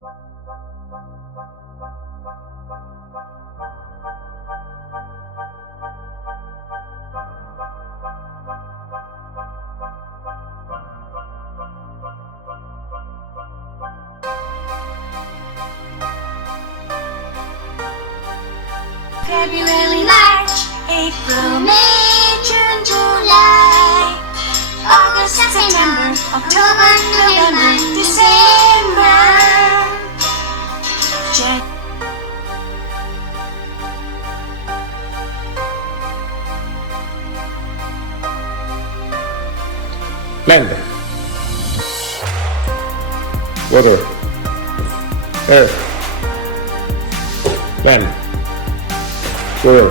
February, March, April, May, June, July, August, September, October, November, December. Land, water, air, land, soil,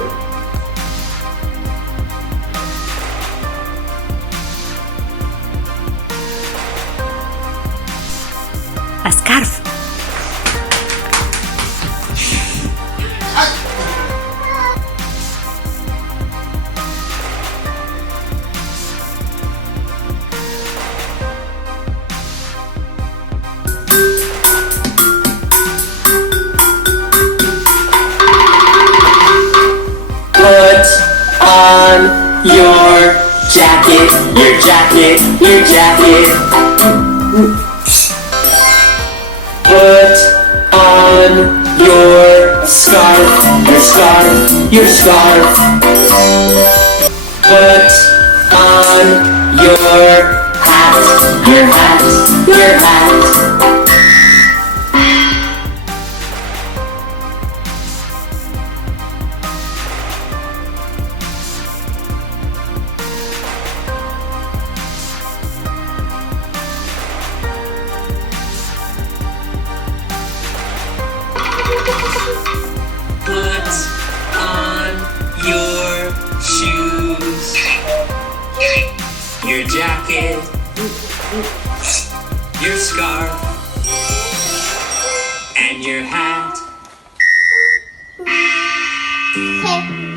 a scarf, Put on your jacket, your jacket, your jacket. Put on your scarf, your scarf, your scarf. Put on your hat, your hat, your hat. Put on your shoes, your jacket, your scarf, and your hat. Okay.